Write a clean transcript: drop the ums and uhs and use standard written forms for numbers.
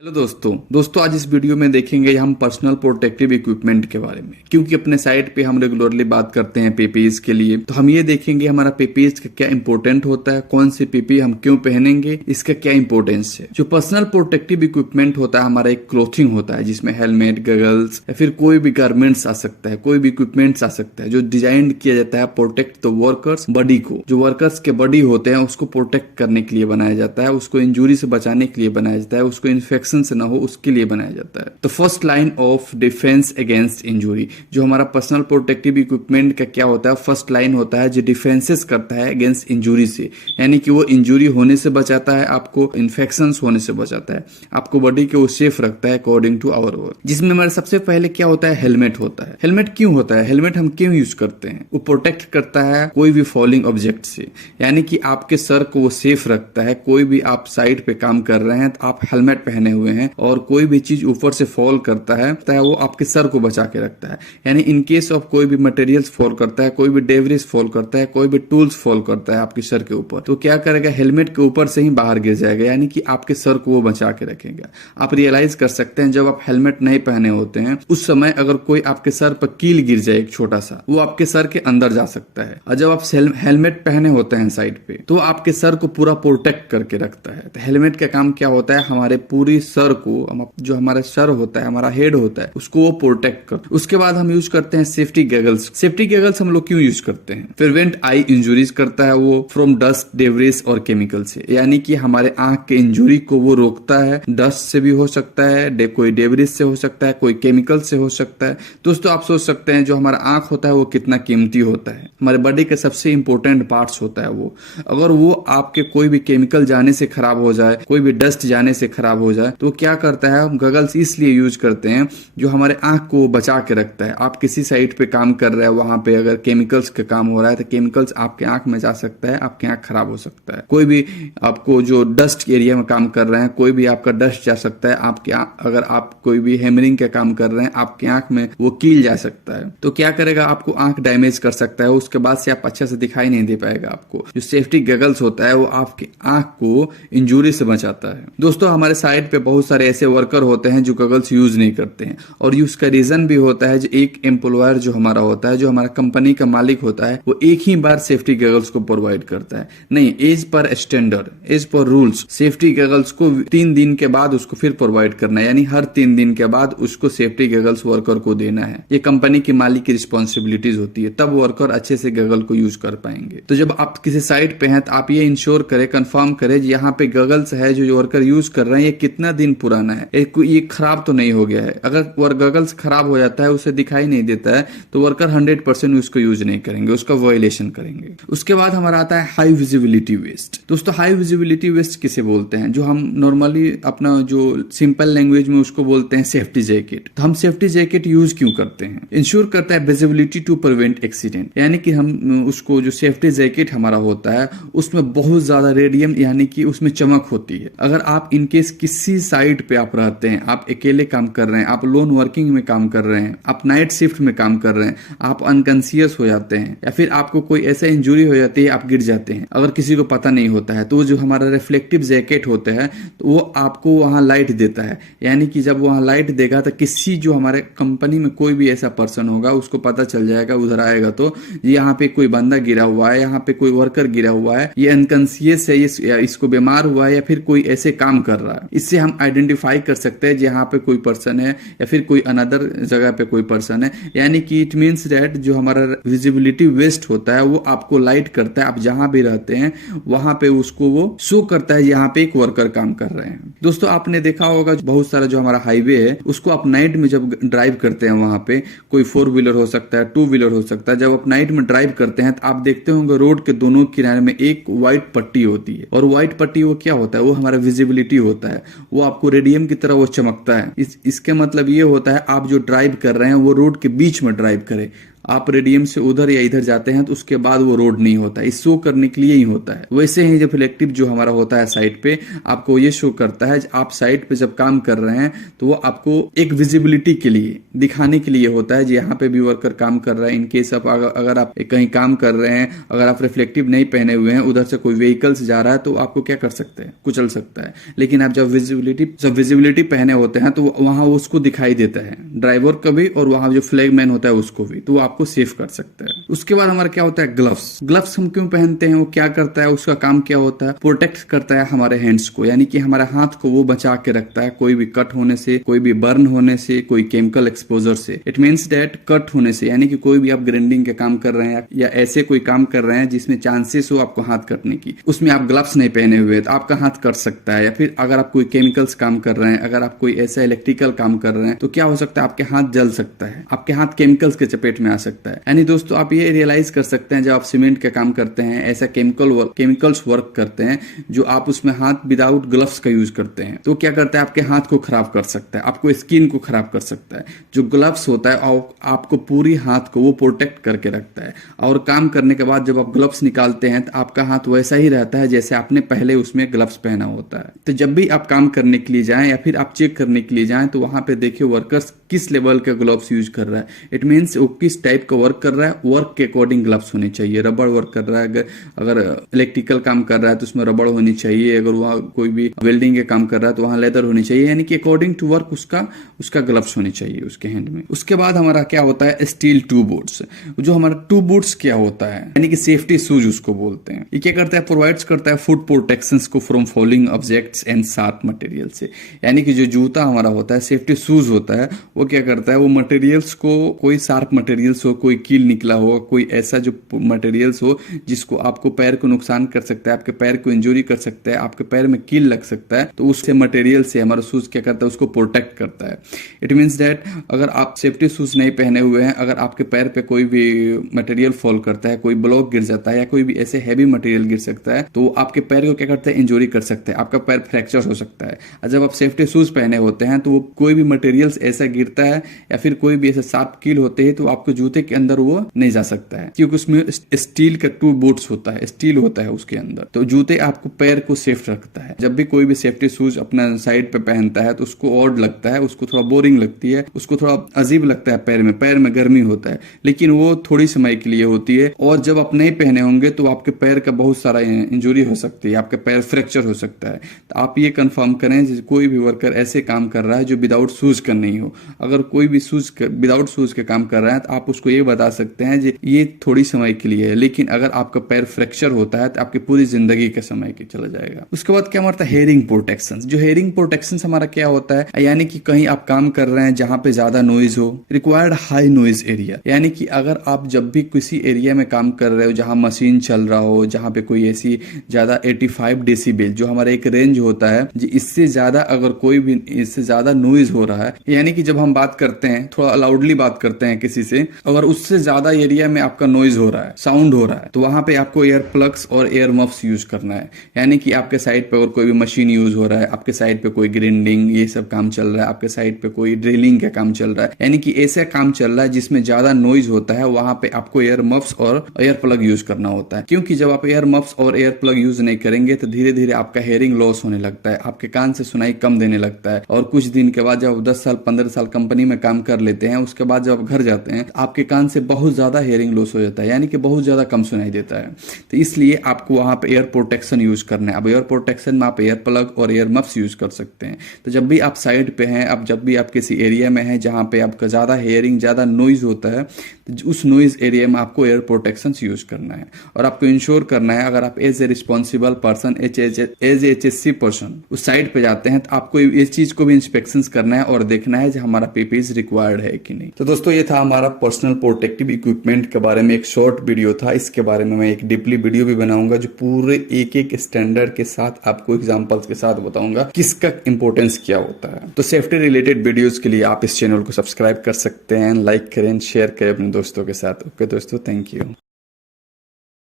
Hello दोस्तों आज इस वीडियो में देखेंगे हम पर्सनल प्रोटेक्टिव इक्विपमेंट के बारे में। क्योंकि अपने साइट पे हम रेगुलरली बात करते हैं पीपीईज के लिए, तो हम ये देखेंगे हमारा पीपीईज का क्या इंपॉर्टेंट होता है, कौन सी पीपीई हम क्यों पहनेंगे, इसका क्या इंपॉर्टेंस है। जो पर्सनल प्रोटेक्टिव इक्विपमेंट होता है हमारा एक क्लोथिंग होता है जिसमें हेलमेट, गगल्स या फिर कोई भी गारमेंट्स आ सकता है, कोई भी इक्विपमेंट्स आ सकता है जो डिजाइन किया जाता है प्रोटेक्ट द वर्कर्स बॉडी को। जो वर्कर्स के बॉडी होते हैं उसको प्रोटेक्ट करने के लिए बनाया जाता है, उसको इंजुरी से बचाने के लिए बनाया जाता है, उसको इन्फेक्शन से ना हो उसके लिए बनाया जाता है। तो first line of defence against injury, जो हमारा पर्सनल प्रोटेक्टिव इक्विपमेंट का क्या होता है, फर्स्ट लाइन होता है जो डिफेंसेस करता है अगेंस्ट इंजुरी से, यानी कि वो इंजुरी होने से बचाता है, आपको इन्फेक्शंस होने से बचाता है, आपको बॉडी को सेफ रखता है अकॉर्डिंग टू आवर वर्क। जिसमें हमारे सबसे पहले क्या होता है, हेलमेट होता है। हेलमेट क्यों होता है, हेलमेट हम क्यों यूज करते हैं? वो प्रोटेक्ट करता है कोई भी फॉलिंग ऑब्जेक्ट से, यानी कि आपके सर को वो सेफ रखता है। कोई भी आप साइड पे काम कर रहे हैं तो आप हेलमेट पहने हुए हैं और कोई भी चीज ऊपर से फॉल करता है वो आपके सर को बचा के रखता है। यानी इन केस ऑफ कोई भी मटेरियल्स फॉल करता है, कोई भी डेब्रिस फॉल करता है, कोई भी टूल्स फॉल करता है आपके सर के ऊपर, तो क्या करेगा, हेलमेट के ऊपर से ही बाहर गिर जाएगा, यानी कि आपके सर को वो बचा के रखेगा। आप रियलाइज कर सकते हैं जब आप हेलमेट नहीं पहने होते हैं उस समय अगर कोई आपके सर पर कील गिर जाए एक छोटा सा, वो आपके सर के अंदर जा सकता है। और जब आप हेलमेट पहने होते हैं साइड पे तो आपके सर को पूरा प्रोटेक्ट करके रखता है। तो हेलमेट का काम क्या होता है, हमारे पूरी सर को, जो हमारा सर होता है, हमारा हेड होता है, उसको वो प्रोटेक्ट कर। उसके बाद हम यूज करते हैं सेफ्टी गॉगल्स। सेफ्टी गॉगल्स हम लोग क्यों यूज करते हैं? प्रिवेंट आई इंजुरीज करता है वो फ्रॉम डस्ट, डेब्रिस और केमिकल से, यानी कि हमारे आंख के इंजुरी को वो रोकता है। डस्ट से भी हो सकता है, कोई डेब्रिस से हो सकता है, कोई केमिकल से हो सकता है। दोस्तों आप सोच सकते हैं जो हमारा आंख होता है वो कितना कीमती होता है, हमारे बॉडी का सबसे इंपॉर्टेंट पार्ट्स होता है वो। अगर वो आपके कोई भी केमिकल जाने से खराब हो जाए, कोई भी डस्ट जाने से खराब हो जाए, तो क्या करता है, हम गॉगल्स इसलिए यूज करते हैं जो हमारे आंख को बचा के रखता है। आप किसी साइड पे काम कर रहे हैं, वहां पे अगर केमिकल्स का काम हो रहा है तो केमिकल्स आपके आंख में जा सकता है, आपकी आंख खराब हो सकता है। कोई भी आपको जो डस्ट एरिया में काम कर रहे हैं, कोई भी आपका डस्ट जा सकता है आपके अगर आप कोई भी हैमरिंग का काम कर रहे हैं, आपकी आंख में वो कील जा सकता है, तो क्या करेगा, आपको आंख डैमेज कर सकता है। उसके बाद से आप अच्छे से दिखाई नहीं दे पाएगा आपको। जो सेफ्टी गॉगल्स होता है वो आपकी आंख को इंजुरी से बचाता है। दोस्तों हमारे साइड पे बहुत सारे ऐसे वर्कर होते हैं जो गॉगल्स यूज नहीं करते हैं, और उसका रीजन भी होता है जो एक एम्प्लॉयर जो हमारा होता है, जो हमारा कंपनी का मालिक होता है, वो एक ही बार सेफ्टी गॉगल्स को प्रोवाइड करता है। नहीं, as per standard, as per rules, safety goggles को 3 दिन के बाद उसको फिर प्रोवाइड करना है, यानी हर 3 दिन के बाद उसको सेफ्टी गॉगल्स वर्कर को देना है। ये कंपनी की मालिक की रिस्पॉन्सिबिलिटीज होती है, तब वर्कर अच्छे से गॉगल को यूज कर पाएंगे। तो जब आप किसी साइट पे हैं तो आप ये इंश्योर करें, कंफर्म करें यहाँ पे गॉगल्स है जो वर्कर यूज कर रहे हैं ये कितना दिन पुराना है, ये खराब तो नहीं हो गया है। अगर गॉगल्स खराब हो जाता है, उसे दिखाई नहीं देता है, तो वर्कर 100% उसको यूज नहीं करेंगे, उसका वायलेशन करेंगे। उसके बाद हमारा आता है हाई विजिबिलिटी वेस्ट। दोस्तों हाई विजिबिलिटी वेस्ट किसे बोलते हैं, जो हम नॉर्मली अपना जो सिंपल लैंग्वेज में उसको बोलते हैं सेफ्टी जैकेट। तो हम सेफ्टी जैकेट यूज क्यों करते हैं? इंश्योर करता है विजिबिलिटी टू प्रिवेंट एक्सीडेंट, यानी कि हम उसको जो सेफ्टी जैकेट हमारा होता है उसमें बहुत ज्यादा रेडियम, यानी कि उसमें चमक होती है। अगर आप इनकेस किसी साइड पे आप रहते हैं, आप अकेले काम कर रहे हैं, आप लोन वर्किंग में काम कर रहे हैं, आप नाइट शिफ्ट में काम कर रहे हैं, आप अनकॉन्शियस हो जाते हैं या फिर आपको कोई ऐसा इंजुरी हो जाती है, आप गिर जाते हैं, अगर किसी को पता नहीं होता है, तो जो हमारा रिफ्लेक्टिव जैकेट होता है तो वो आपको वहां लाइट देता है। यानी कि जब वहां लाइट देगा तो किसी जो हमारे कंपनी में कोई भी ऐसा पर्सन होगा उसको पता चल जाएगा, उधर आएगा तो यहाँ पे कोई बंदा गिरा हुआ है, यहाँ पे कोई वर्कर गिरा हुआ है, ये अनकॉन्शियस है, इसको बीमार हुआ है या फिर कोई ऐसे काम कर रहा है। इससे हम आइडेंटिफाई कर सकते हैं यहाँ पे कोई पर्सन है या फिर कोई अनदर जगह पे कोई पर्सन है। यानी कि इट मींस दैट जो हमारा विजिबिलिटी वेस्ट होता है वो आपको लाइट करता है, आप जहां भी रहते हैं वहां पे उसको वो शो करता है यहाँ पे एक वर्कर काम कर रहे हैं। दोस्तों आपने देखा होगा बहुत सारा जो हमारा हाईवे है उसको आप नाइट में जब ड्राइव करते हैं, वहां पे कोई 4 व्हीलर हो सकता है, 2 व्हीलर हो सकता है, जब आप नाइट में ड्राइव करते हैं तो आप देखते होंगे रोड के दोनों किनारे में एक व्हाइट पट्टी होती है, और व्हाइट पट्टी वो क्या होता है, वो हमारा विजिबिलिटी होता है, वो आपको रेडियम की तरह वो चमकता है। इसके मतलब ये होता है आप जो ड्राइव कर रहे हैं वो रोड के बीच में ड्राइव करें, आप रेडियम से उधर या इधर जाते हैं तो उसके बाद वो रोड नहीं होता, इस शो करने के लिए ही होता है। वैसे ही जब रिफ्लेक्टिव जो हमारा होता है साइट पे, आपको ये शो करता है आप साइट पे जब काम कर रहे हैं तो वो आपको एक विजिबिलिटी के लिए दिखाने के लिए होता है, यहाँ पे भी वर्कर काम कर रहा है। इनकेस आप अगर आप कहीं काम कर रहे हैं, अगर आप रिफ्लेक्टिव नहीं पहने हुए हैं, उधर से कोई व्हीकल्स जा रहा है तो आपको क्या कर सकते हैं, कुचल सकता है। लेकिन आप जब विजिबिलिटी पहने होते हैं तो वहां उसको दिखाई देता है, ड्राइवर का भी और वहां जो फ्लैग मैन होता है उसको भी, तो वो आपको सेव कर सकता है। उसके बाद हमारा क्या होता है, ग्लव्स हम क्यों पहनते हैं, वो क्या करता है, उसका काम क्या होता है, प्रोटेक्ट करता है हमारे हैंड्स को, यानी कि हमारे हाथ को वो बचा के रखता है कोई भी कट होने से, कोई भी बर्न होने से, कोई केमिकल एक्सपोजर से। इट मीन्स दैट कट होने से, यानी कि कोई भी आप ग्राइंडिंग के काम कर रहे हैं या ऐसे कोई काम कर रहे हैं जिसमें चांसेस हो आपको हाथ कटने की, उसमें आप ग्लव्स नहीं पहने हुए तो आपका हाथ कट सकता है। या फिर अगर आप कोई केमिकल्स काम कर रहे हैं, अगर आप कोई ऐसा इलेक्ट्रिकल काम कर रहे हैं तो क्या हो सकता है, आपके हाथ जल सकता है, आपके हाथ केमिकल्स के चपेट में आ सकता है। यानी दोस्तों आप ये रियलाइज कर सकते हैं जब आप सीमेंट का काम करते हैं, ऐसा केमिकल्स वर्क करते हैं जो आप उसमें हाथ विदाउट ग्लव्स का यूज करते हैं, तो क्या करता है आपके हाथ को खराब कर सकता है, आपको स्किन को खराब कर सकता है। जो ग्लव्स होता है और आपको पूरी हाथ को वो प्रोटेक्ट करके रखता है, और काम करने के बाद जब आप ग्लव्स निकालते हैं तो आपका हाथ वैसा ही रहता है जैसे आपने पहले उसमें ग्लव्स पहना होता है। तो जब भी आप काम करने के लिए जाएं या फिर आप चेक करने के लिए जाएं तो वहां पे देखिए वर्कर्स किस लेवल के ग्लव्स यूज कर रहा है। इट मीन्स वो किस टाइप का वर्क कर रहा है, वर्क के अकॉर्डिंग ग्लव्स होने चाहिए। रबड़ वर्क कर रहा है, अगर इलेक्ट्रिकल काम कर रहा है तो उसमें रबड़ होनी चाहिए, अगर वहाँ कोई भी वेल्डिंग के काम कर रहा है तो वहाँ लेदर होनी चाहिए, यानी कि अकॉर्डिंग टू वर्क उसका ग्लव्स होनी चाहिए उसके हैंड में। उसके बाद हमारा क्या होता है, स्टील टू बूट्स। जो हमारा टू बूट्स क्या होता है, यानी कि सेफ्टी शूज उसको बोलते हैं। ये क्या करता है, प्रोवाइड्स करता है फुट प्रोटेक्शंस को from falling objects and sharp material से। यानी कि जो जूता हमारा होता है, सेफ्टी शूज होता है, वो क्या करता है, वो मटेरियल्स को, कोई शार्प मटेरियल्स हो, कोई कील निकला हो, कोई ऐसा जो मटेरियल्स हो जिसको आपको पैर को नुकसान कर सकता है, आपके पैर को इंजरी कर सकता है, आपके पैर में कील लग सकता है, तो उससे मटेरियल से हमारा शूज क्या करता है, उसको प्रोटेक्ट करता है। इट मीन्स दैट अगर आप सेफ्टी शूज नहीं पहने हुए हैं, अगर आपके पैर पे कोई भी मटेरियल फॉल करता है, कोई ब्लॉक गिर जाता है या कोई भी ऐसे हैवी मटेरियल गिर सकता है, तो आपके पैर को क्या करता है, इंजरी कर सकता है, आपका पैर फ्रैक्चर हो सकता है। और जब आप सेफ्टी शूज पहने होते हैं तो वो कोई भी मटेरियल्स ऐसा गिरता है या फिर कोई भी ऐसे शार्प कील होते हैं तो आपके जूते के अंदर वो नहीं जा सकता है, क्योंकि उसमें स्टील का टू बूट्स होता है, स्टील होता है उसके अंदर, तो जूते आपको पैर को सेफ रखता है। जब भी कोई भी सेफ्टी शूज अपना साइड पे पहनता है तो उसको ऑड लगता है, उसको थोड़ा बोरिंग लगती है, उसको थोड़ा अजीब लगता है, पैर में गर्मी होता है, लेकिन वो थोड़ी समय के लिए होती है। और जब आप नहीं पहने होंगे तो आपके पैर का बहुत सारा इंजरी हो सकती है, आपके पैर फ्रैक्चर हो सकता है। तो आप ये कंफर्म करें कोई भी वर्कर ऐसे काम कर रहा है जो विदाउट शूज का नहीं हो, अगर कोई भी विदाउट शूज के काम कर रहा है तो आप उसको ये बता सकते हैं कि ये थोड़ी समय के लिए है, लेकिन अगर आपका पैर फ्रैक्चर होता है तो आपकी पूरी जिंदगी के समय के चला जाएगा। उसके बाद क्या हमारा हेयरिंग प्रोटेक्शन। जो हेयरिंग प्रोटेक्शन हमारा क्या होता है, यानी कि कहीं आप काम कर रहे हैं जहां पे ज्यादा नॉइज हो, रिक्वायर्ड हाई नॉइज एरिया, यानी कि अगर आप जब भी किसी एरिया में काम कर रहे हो जहां मशीन चल रहा हो, जहां पे कोई ऐसी ज्यादा 85 डेसिबल जो हमारा एक रेंज होता है, इससे ज्यादा अगर कोई भी इससे ज्यादा नॉइज हो रहा है, यानी कि जब हम बात करते हैं थोड़ा लाउडली बात करते हैं किसी से, अगर उससे ज्यादा एरिया में आपका नॉइज हो रहा है, साउंड हो रहा है, तो वहां पे आपको एयर प्लग्स और एयर मफ्स यूज करना है। यानी कि आपके साइड पे अगर कोई भी मशीन यूज हो रहा है, आपके साइड पे कोई ग्राइंडिंग ये सब काम चल रहा है, आपके साइड पे कोई ड्रिलिंग का काम चल रहा है, यानी कि ऐसा काम चल रहा है जिसमें ज्यादा नॉइज होता है, वहां पे आपको एयर मफ्स और एयर प्लग यूज करना होता है। क्योंकि जब आप एयर मफ्स और एयर प्लग यूज नहीं करेंगे तो धीरे धीरे आपका हेयरिंग लॉस होने लगता है, आपके कान से सुनाई कम देने लगता है, और कुछ दिन के बाद जब 10 साल 15 साल कंपनी में काम कर लेते हैं, उसके बाद जब आप घर जाते हैं तो आपके कान से बहुत ज्यादा हेयरिंग लॉस हो जाता है, यानी कि बहुत ज्यादा कम सुनाई देता है। तो इसलिए आपको वहां पे एयर प्रोटेक्शन यूज करना है। अब एयर प्रोटेक्शन में आप एयर प्लग और एयर मफ्स यूज कर सकते हैं। तो जब भी आप साइड पे हैं, अब जब भी आप किसी एरिया में हैं जहां पे आपका ज्यादा हेयरिंग ज्यादा नॉइज होता है, तो उस नॉइज एरिया में आपको एयर प्रोटेक्शन यूज करना है। और आपको इंश्योर करना है, अगर आप as a responsible person, as HSC person उस साइड पे जाते हैं तो आपको इस चीज को भी इंस्पेक्शन करना है और देखना है कि हमारा PPE रिक्वायर्ड है कि नहीं। तो दोस्तों ये था हमारा पर्सनल प्रोटेक्टिव इक्विपमेंट के बारे में एक शॉर्ट वीडियो था। इसके बारे में मैं एक डीपली वीडियो भी बनाऊंगा जो पूरे एक स्टैंडर्ड के साथ आपको एग्जांपल्स के साथ बताऊंगा किसका इंपॉर्टेंस क्या होता है। तो सेफ्टी रिलेटेड वीडियोस के लिए आप इस चैनल को सब्सक्राइब कर सकते हैं, लाइक करें, शेयर करें अपने दोस्तों के साथ। ओके दोस्तों, थैंक यू।